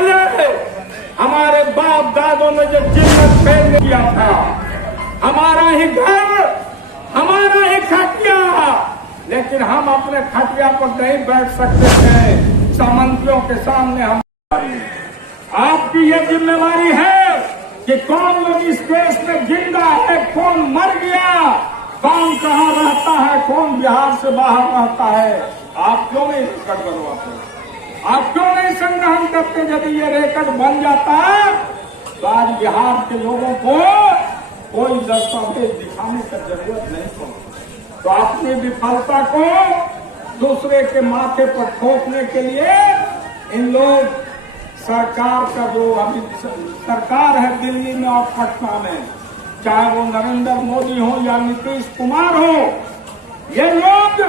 पहले हमारे बाप दादों ने जो जिन्नत पहन किया था, हमारा ही घर, हमारा ही खटिया, लेकिन हम अपने खटिया पर नहीं बैठ सकते थे। सामंतियों के सामने हम, आपकी ये जिम्मेवारी है कि कौन लोग इस देश में जिंदा है, कौन मर गया, कौन कहाँ रहता है, कौन बिहार से बाहर रहता है। आप क्यों नहीं रिकॉर्ड बनवाते, आप क्यों नहीं संग्रहण करते? यदि ये रिकॉर्ड बन जाता तो आज बिहार के लोगों को कोई दस्तावेज दिखाने की जरूरत नहीं पड़ती। तो अपनी विफलता को दूसरे के माथे पर ठोकने के लिए इन लोग सरकार का जो अभी सरकार है दिल्ली में और पटना में, चाहे वो नरेंद्र मोदी हो या नीतीश कुमार हो, ये लोग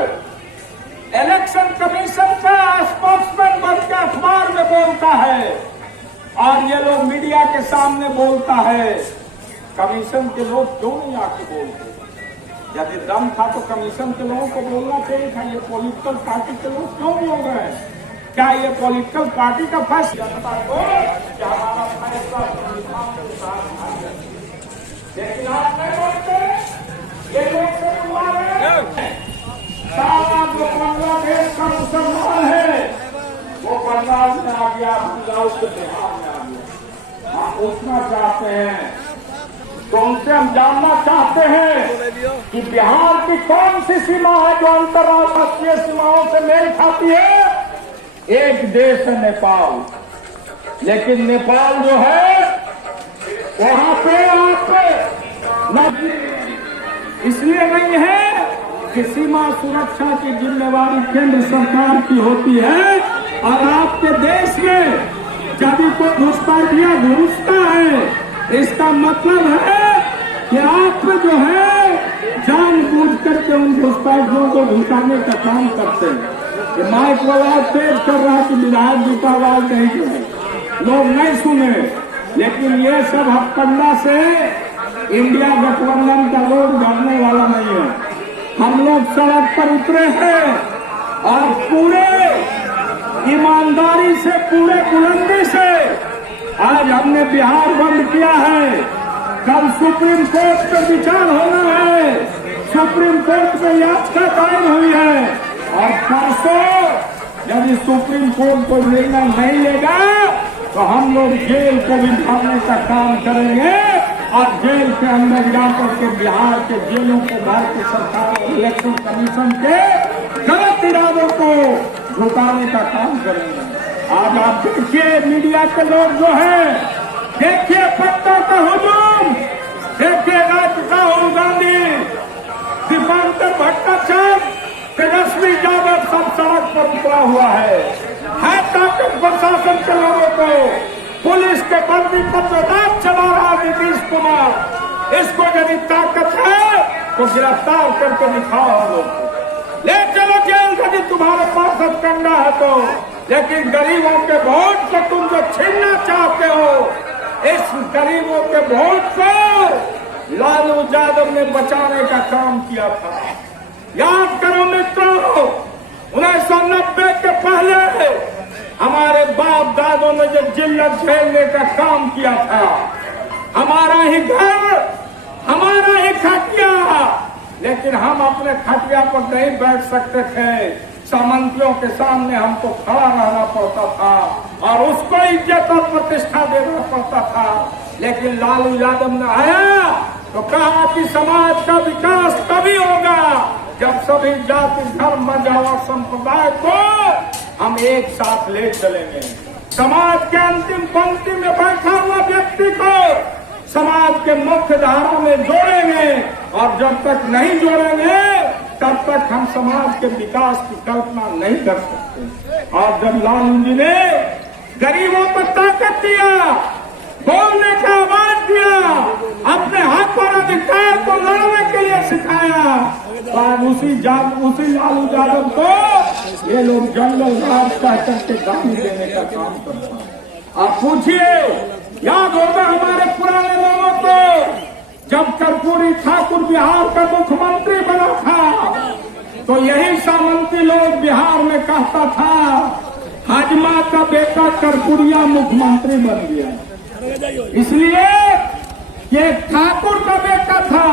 इलेक्शन कमीशन का स्पोक्समैन बन के अखबार में बोलता है और ये लोग मीडिया के सामने बोलता है। कमीशन के लोग क्यों नहीं आके बोलते? यदि दम था तो कमीशन के लोगों को बोलना चाहिए था। ये पॉलिटिकल पार्टी के लोग क्यों बोल रहे हैं? क्या ये पॉलिटिकल पार्टी का फैसला को हमारा फैसला संविधान के साथ है? लेकिन आप नहीं बोलते, ये लोग से सारा जो बांग्लादेश का मुसलमान है वो बंगाल में आ गया, बंगाल से बिहार में आ गया। हम पूछना चाहते हैं, तो उनसे हम जानना चाहते हैं कि बिहार की कौन सी सीमा है जो अंतर्राष्ट्रीय सीमाओं से मेल खाती है? एक देश है नेपाल, लेकिन नेपाल जो है वहां पे आप इसलिए नहीं है कि सीमा सुरक्षा की जिम्मेवारी केंद्र सरकार की होती है और आपके देश में जब कोई घुसपैठिया घुसता है, इसका मतलब है कि आप जो है जानबूझ करके उन घुसपैठियों को घुसाने का काम करते हैं। ये माइक वाला तेज कर रहा है कि विधायक जी का आवाज नहीं सुने, लोग नहीं सुने, लेकिन ये सब हथकंडा से इंडिया गठबंधन का लोग डरने वाला नहीं है। हम लोग सड़क पर उतरे हैं और पूरे ईमानदारी से, पूरे बुलंदी से आज हमने बिहार बंद किया है। कल सुप्रीम कोर्ट में विचार होना है, सुप्रीम कोर्ट में याचिका दायर हुई है और परसों यदि सुप्रीम कोर्ट को निर्णय नहीं लेगा तो हम लोग जेल को भी भरने का काम करेंगे और जेल के अंदर जाकर के बिहार के जेलों को भर के सरकार इलेक्शन कमीशन के गलत इरादों को झुकाने का काम करेंगे। आज आप देखिए मीडिया के लोग जो है, देखिए पत्ता का हुजूम, देखिए राहुल गांधी, दीपांकर भट्टाचार्य, तेजस्वी यादव सब सड़क पर उतरा हुआ है ताकत प्रशासन के लोगों को, पुलिस के वर्दी पर जो राज चला रहा नीतीश कुमार, इसको यदि ताकत है तो गिरफ्तार करके दिखाओ हम लोग को, ले चलो जेल यदि तुम्हारे पास हथकंडा है तो। लेकिन गरीबों के वोट को तुम जो छीनना चाहते हो, इस गरीबों के वोट को लालू यादव ने बचाने का काम किया था। याद करो मित्रों, 1990 के पहले हमारे बाप दादों ने जो जिल्लत झेलने का काम किया था, हमारा ही घर, हमारा ही खटिया, लेकिन हम अपने खटिया पर नहीं बैठ सकते थे। सामंतियों के सामने हमको खड़ा रहना पड़ता था और उसको इज्जत और प्रतिष्ठा देना पड़ता था। लेकिन लालू यादव ने आया तो कहा कि समाज का विकास तभी होगा जब सभी जाति, धर्म, मजहब और संप्रदाय को हम एक साथ ले चलेंगे। समाज के अंतिम पंक्ति में बैठा हुआ व्यक्ति को समाज के मुख्य धारा में जोड़ेंगे और जब तक नहीं जोड़ेंगे तब तक हम समाज के विकास की कल्पना नहीं कर सकते। और जब लालू जी ने गरीबों को ताकत दिया, बोलने का आवाज दिया, अपने हक और अधिकार को लड़ने के लिए सिखाया, और उसी लालू यादव को ये लोग जंगल राज कह करके गाली देने का काम करते हैं। आप पूछिए, याद होगा हमारे पुराने लोगों को, जब कर्पूरी ठाकुर बिहार का मुख्यमंत्री बना था तो यही सामंती लोग बिहार में कहता था हाजमा का बेटा करपुरिया मुख्यमंत्री बन गया, इसलिए ये ठाकुर का बेटा था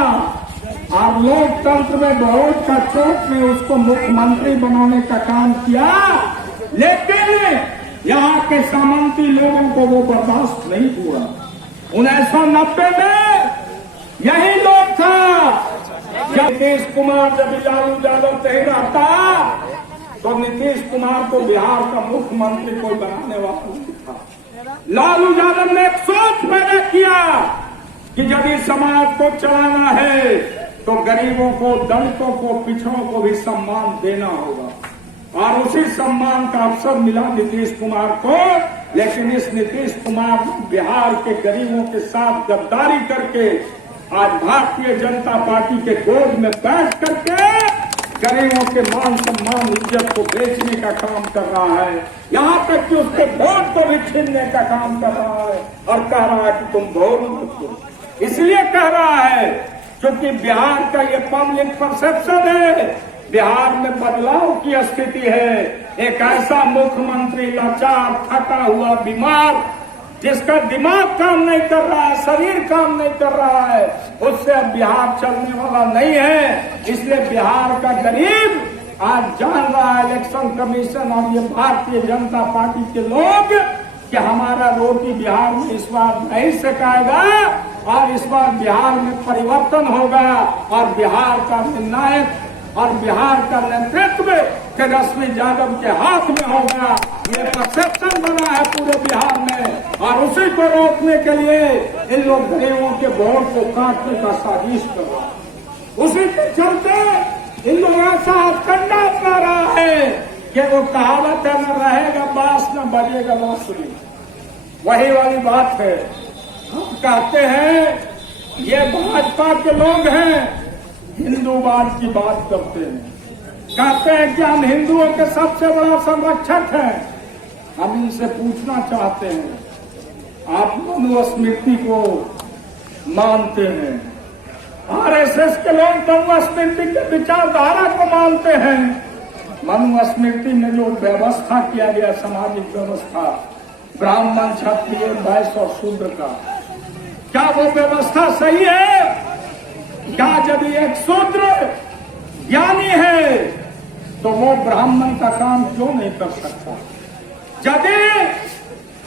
और लोकतंत्र में बहुत का चोट में उसको मुख्यमंत्री बनाने का काम किया, लेकिन यहाँ के सामंती लोगों को वो बर्दाश्त नहीं हुआ। 1990 में यही लोग था जब नीतीश कुमार, जब लालू यादव नहीं रहता तो नीतीश कुमार को बिहार का मुख्यमंत्री कोई बनाने वाला नहीं था। लालू यादव ने एक सोच पैदा किया कि जब इस समाज को चलाना है तो गरीबों को, दलितों को, पिछड़ों को भी सम्मान देना होगा और उसी सम्मान का अवसर मिला नीतीश कुमार को। लेकिन इस नीतीश कुमार बिहार के गरीबों के साथ गद्दारी करके आज भारतीय जनता पार्टी के गोद में बैठ करके गरीबों के मान सम्मान, इज्जत को बेचने का काम कर रहा है। यहाँ तक कि उसके वोट को भी छीनने का काम कर रहा है और कह रहा है कि तुम वोट मत दो। इसलिए कह रहा है क्योंकि बिहार का ये पब्लिक परसेप्शन है, बिहार में बदलाव की स्थिति है। एक ऐसा मुख्यमंत्री लाचार, थका हुआ, बीमार, जिसका दिमाग काम नहीं कर रहा है, शरीर काम नहीं कर रहा है, उससे अब बिहार चलने वाला नहीं है। इसलिए बिहार का गरीब आज जान रहा है इलेक्शन कमीशन और ये भारतीय जनता पार्टी के लोग कि हमारा रोटी बिहार में इस बार नहीं सेकाएगा और इस बार बिहार में परिवर्तन होगा और बिहार का निर्णायक और बिहार का नेतृत्व तेजस्वी यादव के हाथ में होगा। ये परसेप्शन बना है पूरे बिहार में और उसी को रोकने के लिए इन लोग गरीबों के वोट को काटने का साजिश कर रहा है। उसी के चलते इन लोग ऐसा हथकंडा अपना रहा है कि वो कहावत है, न रहेगा बांस न बजेगा बांसुरी। वही वाली बात है। हम कहते हैं ये भाजपा के लोग हैं, हिंदूवाद की बात करते हैं, कहते हैं कि हम हिंदुओं के सबसे बड़ा संरक्षक हैं। हम इनसे पूछना चाहते हैं, आप मनुस्मृति को मानते हैं, आरएसएस के लोग मनुस्मृति के विचारधारा को मानते हैं। मनुस्मृति में जो व्यवस्था किया गया, सामाजिक व्यवस्था, ब्राह्मण, क्षत्रिय, वैश्य और शूद्र का, क्या वो व्यवस्था सही है? क्या यदि एक शूद्र ज्ञानी है तो वो ब्राह्मण का काम क्यों नहीं कर सकता? यदि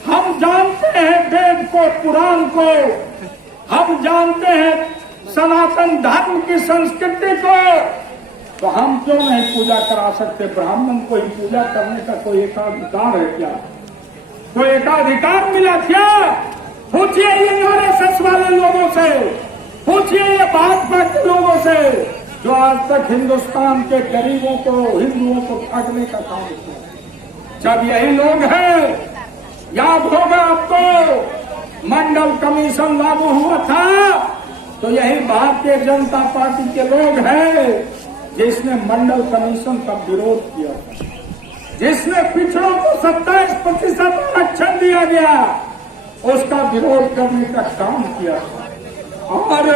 हम जानते हैं वेद को, पुराण को, हम जानते हैं सनातन धर्म की संस्कृति को, तो हम क्यों नहीं पूजा करा सकते? ब्राह्मण को ही पूजा करने का कोई एकाधिकार है क्या? कोई एकाधिकार मिला क्या? पूछिए ये आरएसएस वाले लोगों से, पूछिए ये भाजपा के लोगों से जो आज तक हिंदुस्तान के गरीबों को, हिंदुओं को ठगने का काम किया। जब यही लोग हैं, याद होगा आपको, मंडल कमीशन लागू हुआ था तो यही भारतीय जनता पार्टी के लोग हैं जिसने मंडल कमीशन का विरोध किया, जिसने पिछड़ों को 27% आरक्षण दिया गया उसका विरोध करने का काम किया। और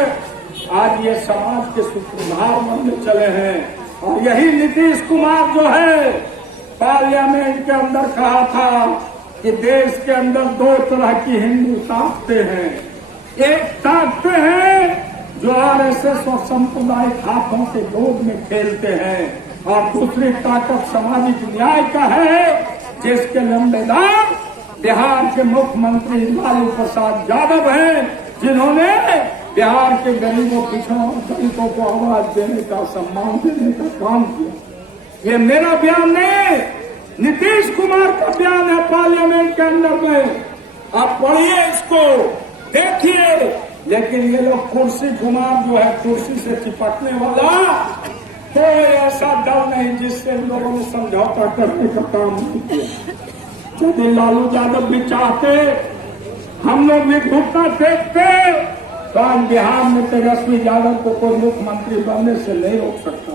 आज ये समाज के सुधार बनने चले हैं। और यही नीतीश कुमार जो है पार्लियामेंट के अंदर कहा था कि देश के अंदर दो तरह की हिंदू ताकतें हैं। एक ताकतें हैं जो आरएसएस और सांप्रदायिक हाथों के गोद में खेलते हैं और दूसरी ताकत सामाजिक न्याय का है जिसके लंबेदार बिहार के मुख्यमंत्री लालू प्रसाद यादव हैं, जिन्होंने बिहार के गरीबों, पिछड़ों, दलितों को आवाज देने का, सम्मान देने का काम किया। ये मेरा बयान नहीं, नीतीश कुमार का बयान है पार्लियामेंट के अंदर में। आप पढ़िए इसको, देखिए। लेकिन ये लोग कुर्सी कुमार जो है, कुर्सी से चिपकने वाला, कोई ऐसा दल नहीं जिससे इन लोगों ने समझौता करने का काम नहीं किया। यदि लालू यादव भी चाहते, हम लोग भी घुटना टेकते, तो आज बिहार में तेजस्वी यादव को कोई मुख्यमंत्री बनने से नहीं रोक सकता।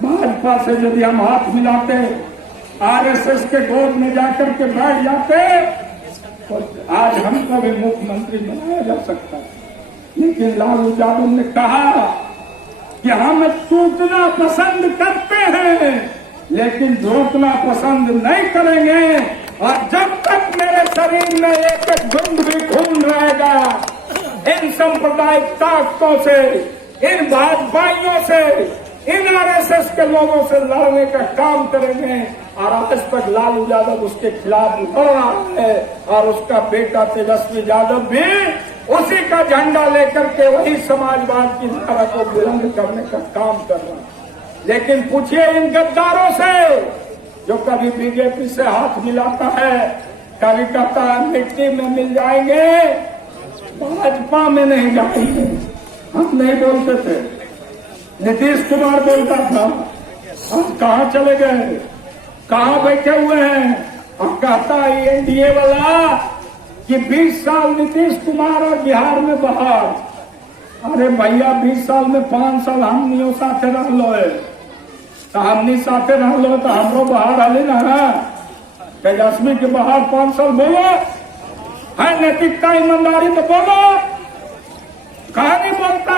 भाजपा से यदि हम हाथ मिलाते, आरएसएस के गोद में जाकर के बैठ जाते, तो आज हमको भी मुख्यमंत्री बनाया जा सकता है। लेकिन लालू यादव ने कहा कि हम टूटना पसंद करते हैं, लेकिन झोंकना पसंद नहीं करेंगे। और जब तक मेरे शरीर में एक एक झुंड भी खून रहेगा, इन सांप्रदायिक ताकतों से, इन भाजपाइयों से, इन आरएसएस के लोगों से लड़ने का काम करेंगे। और आज तक लालू यादव उसके खिलाफ लड़ रहा है और उसका बेटा तेजस्वी यादव भी उसी का झंडा लेकर के वही समाजवाद की धारा को बुलंद करने का काम कर रहा है। लेकिन पूछिए इन गद्दारों से, जो कभी बीजेपी से हाथ मिलाता है, कभी कहता है मिट्टी में मिल जाएंगे, भाजपा में नहीं जाएंगे। हम नहीं बोलते थे, नीतीश कुमार बोलता था, हम कहाँ चले गए, कहाँ बैठे हुए हैं। और कहता है एनडीए वाला कि 20 साल नीतीश कुमार और बिहार में बहार। अरे भैया 20 साल में 5 साल हमनियों साथे रह लो है, तो हमनी साथे रह लो तो हमरो बहार हाले ना है। तेजस्वी के बहार 5 साल बोलो है, नैतिकता ईमानदारी तो बोलो, कहा नहीं बोलता।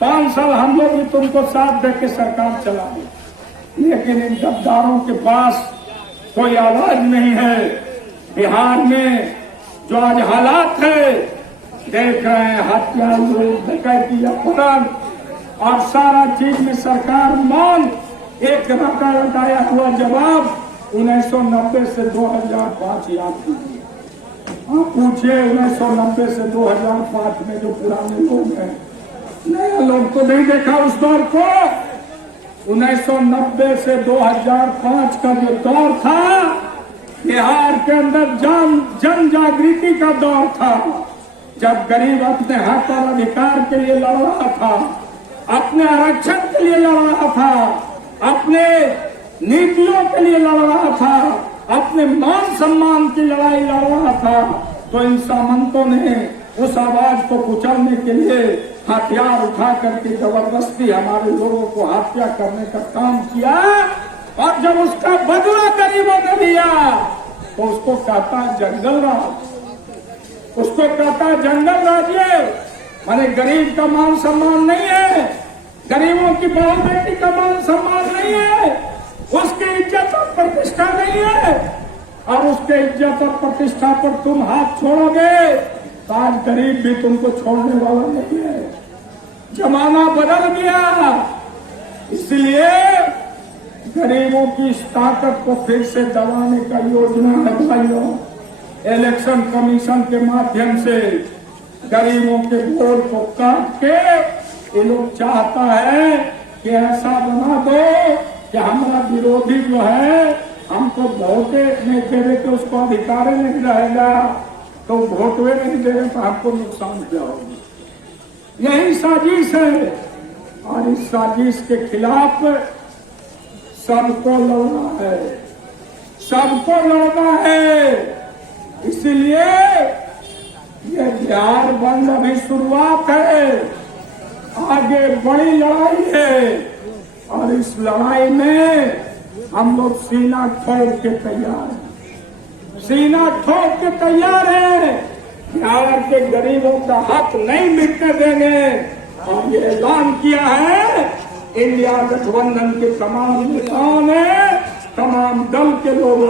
5 साल हम लोग भी तुमको साथ दे के सरकार चला दी, लेकिन इन गद्दारों के पास कोई आवाज नहीं है। बिहार में जो आज हालात है देख रहे हैं, हत्या, डकैती, अपहरण और सारा चीज में सरकार मौन। एक रटाया हुआ जवाब 1990 से 2005 याद कीजिए। आप पूछिए 1990 से 2005 में जो पुराने लोग हैं, नया लोग तो नहीं देखा उस दौर को। 1990 से 2005 का जो दौर था, बिहार के अंदर जन जागृति का दौर था, जब गरीब अपने हक और अधिकार के लिए लड़ रहा था, अपने आरक्षण के लिए लड़ रहा था, अपने नीतियों के लिए लड़ रहा था, अपने मान सम्मान की लड़ाई लड़ रहा था। तो इन सामंतों ने उस आवाज को कुचलने के लिए हथियार उठा करके जबरदस्ती हमारे लोगों को हत्या करने का काम किया। और जब उसका बदला गरीबों ने लिया तो उसको कहता जंगल राज, उसको कहता जंगल राज्य। माने गरीब का मान सम्मान नहीं है, गरीबों की बहू बेटी का मान सम्मान नहीं है, उसकी इज्जत और प्रतिष्ठा नहीं है। और उसके इज्जत और प्रतिष्ठा पर तुम हाथ छोड़ोगे तो आज गरीब भी तुमको छोड़ने वाला नहीं है। जमाना बदल गया, इसलिए गरीबों की इस ताकत को फिर से दबाने का योजना है भाइयों। इलेक्शन कमीशन के माध्यम से गरीबों के वोट को काट के ये लोग चाहता है कि ऐसा बना दो कि हमारा विरोधी जो है हमको वोटे नहीं दे रहे तो उसको अधिकार नहीं रहेगा, तो वोटवे नहीं दे रहे तो हमको नुकसान क्या होगा। यही साजिश है और इस साजिश के खिलाफ सबको लड़ना है, सबको लड़ना है। इसलिए ये बिहार बंद अभी शुरुआत है, आगे बड़ी लड़ाई है और इस लड़ाई में हम लोग सीना ठोक के तैयार हैं, सीना ठोक के तैयार हैं। बिहार के गरीबों का हक नहीं मिटने देंगे और ये ऐलान किया है इंडिया गठबंधन के तमाम नेताओं ने, तमाम दल के लोगों